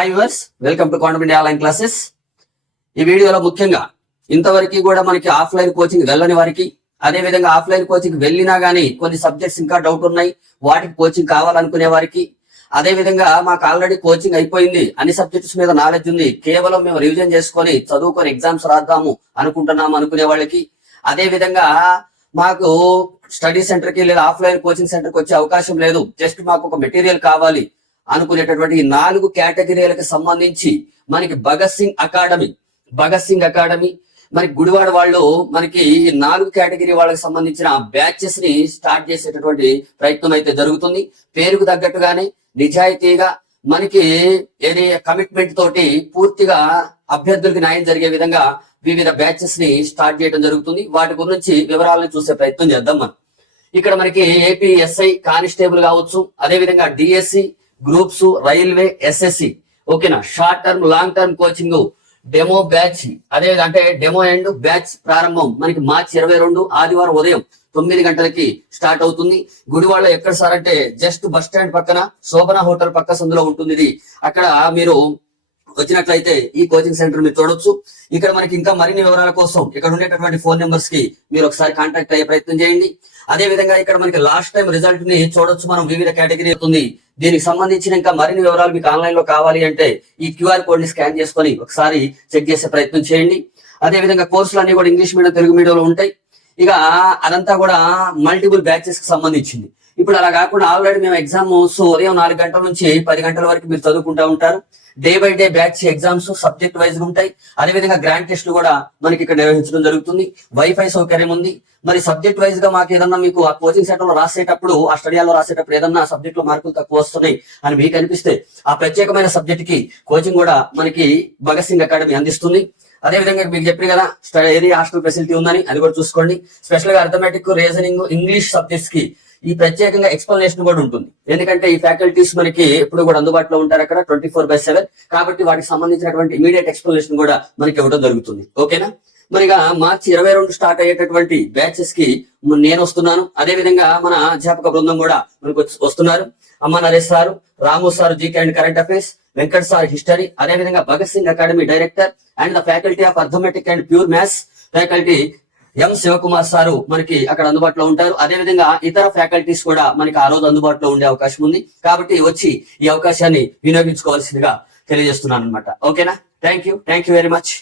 Hi వర్స్, welcome to Quantum India online classes. ఈ వీడియోలో ముఖ్యంగా ఇంతవరకు కూడా మనకి ఆఫ్లైన్ కోచింగ్ వెళ్ళని వారికి, అదే విధంగా ఆఫ్లైన్ కోచింగ్ వెళ్ళినా గానీ కొన్ని సబ్జెక్ట్స్ ఇంకా డౌట్ ఉన్నాయి, వాటికి కోచింగ్ కావాలనుకునే వారికి, అదే విధంగా మాకు ఆల్రెడీ కోచింగ్ అయిపోయింది, అన్ని సబ్జెక్ట్స్ మీద నాలెడ్జ్ ఉంది, కేవలం మేము రివిజన్ చేసుకొని చదువుకొని ఎగ్జామ్స్ రాద్దాము అనుకుంటున్నాము అనుకునే వాళ్ళకి, అదే విధంగా మాకు స్టడీ సెంటర్ కి లేదా ఆఫ్లైన్ కోచింగ్ సెంటర్ కి వచ్చే అవకాశం లేదు, జస్ట్ మాకు ఒక మెటీరియల్ కావాలి అనుకునేటటువంటి ఈ 4 కేటగిరీలకు సంబంధించి మనకి భగత్ సింగ్ అకాడమీ మనకి గుడివాడ వాళ్ళు మనకి ఈ 4 కేటగిరీ వాళ్ళకి సంబంధించిన బ్యాచెస్ ని స్టార్ట్ చేసేటటువంటి ప్రయత్నం అయితే జరుగుతుంది. పేరుకు తగ్గట్టుగానే నిజాయితీగా మనకి ఏది కమిట్మెంట్ తోటి పూర్తిగా అభ్యర్థులకు న్యాయం జరిగే విధంగా వివిధ బ్యాచెస్ ని స్టార్ట్ చేయడం జరుగుతుంది. వాటి గురించి వివరాలను చూసే ప్రయత్నం చేద్దాం. మనం ఇక్కడ మనకి ఏపీ ఎస్ఐ కానిస్టేబుల్ కావచ్చు, అదే విధంగా డిఎస్సి, గ్రూప్స్, రైల్వే, ఎస్ఎస్సి, ఓకేనా, short term long term coaching, demo batch, అదే అంటే డెమో అండ్ బ్యాచ్ ప్రారంభం మనకి మార్చి 22 ఆదివారం ఉదయం 9 గంటలకి స్టార్ట్ అవుతుంది. గుడివాడ ఎక్కడ సార్ అంటే జస్ట్ బస్ స్టాండ్ పక్కన శోభన హోటల్ పక్క సందులో ఉంటుంది. ఇది అక్కడ మీరు వచ్చినట్లయితే ఈ కోచింగ్ సెంటర్ మీరు చూడొచ్చు. ఇక్కడ మనకి ఇంకా మరిన్ని వివరాల కోసం ఇక్కడ ఉండేటటువంటి ఫోన్ నెంబర్స్ కి మీరు ఒకసారి కాంటాక్ట్ అయ్యే ప్రయత్నం చేయండి. అదే విధంగా ఇక్కడ మనకి లాస్ట్ టైం రిజల్ట్ ని చూడొచ్చు. మనం వివిధ కేటగిరీ అవుతుంది. దీనికి సంబంధించిన ఇంకా మరిన్ని వివరాలు మీకు ఆన్లైన్ లో కావాలి అంటే ఈ క్యూఆర్ కోడ్ ని స్కాన్ చేసుకొని ఒకసారి చెక్ చేసే ప్రయత్నం చేయండి. అదే విధంగా కోర్సులు అన్ని కూడా ఇంగ్లీష్ మీడియం, తెలుగు మీడియంలో ఉంటాయి. ఇక అదంతా కూడా మల్టిపుల్ బ్యాచెస్ కి సంబంధించింది. ఇప్పుడు అలా కాకుండా ఆల్రెడీ మేము ఎగ్జామ్స్ ఉదయం 4 గంటల నుంచి 10 గంటల వరకు మీరు చదువుకుంటా ఉంటారు. Day by day batch exams subject wise ఉంటాయి. అదేవిధంగా గ్రాండ్ టెస్ట్ కూడా మనకి ఇక్కడ నిర్వహించడం జరుగుతుంది. వైఫై సౌకర్యం ఉంది. మరి సబ్జెక్ట్ వైజ్ గా మాకు ఏదన్నా మీకు ఆ కోచింగ్ సెంటర్ లో రాసేటప్పుడు, ఆ స్టడీలో రాసేటప్పుడు ఏదన్నా సబ్జెక్ట్ లో మార్కులు తక్కువ వస్తున్నాయి అని మీకు అనిపిస్తే ఆ ప్రత్యేకమైన సబ్జెక్ట్ కి కోచింగ్ కూడా మనకి భగత్ సింగ్ అకాడమీ అందిస్తుంది. అదే విధంగా మీకు చెప్పారు కదా ఏరియా హాస్టల్ ఫెసిలిటీ ఉందని, అది కూడా చూసుకోండి. స్పెషల్ గా అర్థమెటిక్, రీజనింగ్, ఇంగ్లీష్ సబ్జెక్ట్స్ కి ఈ ప్రత్యేకంగా ఎక్స్ప్లెనేషన్ కూడా ఉంటుంది. ఎందుకంటే ఈ ఫ్యాకల్టీస్ మనకి ఎప్పుడు కూడా అందుబాటులో ఉంటారు అక్కడ 24/7. కాబట్టి వాటికి సంబంధించినటువంటి ఇమీడియట్ ఎక్స్ప్లెనేషన్ కూడా మనకి ఇవ్వడం జరుగుతుంది. ఓకేనా. మరిగా మార్చి 22 స్టార్ట్ అయ్యేటటువంటి బ్యాచెస్ కి నేను వస్తున్నాను. అదే విధంగా మన అధ్యాపక బృందం కూడా మనకు వస్తున్నారు. అమ్మ Naresh sir, Ramu sir GK and current affairs, Venkat sir history, అదే విధంగా Bhagat Singh academy director and the faculty of arithmetic and pure maths faculty M Sivakumar sir మనకి అక్కడ అందుబాటులో ఉంటారు. అదే విధంగా ఇతర ఫ్యాకల్టీస్ కూడా మనకి ఆ రోజు అందుబాటులో ఉండే అవకాశం ఉంది. కాబట్టి వచ్చి ఈ అవకాశాన్ని వినియోగించుకోవాల్సిందిగా తెలియజేస్తున్నాను అనమాట. ఓకేనా. Thank you very much.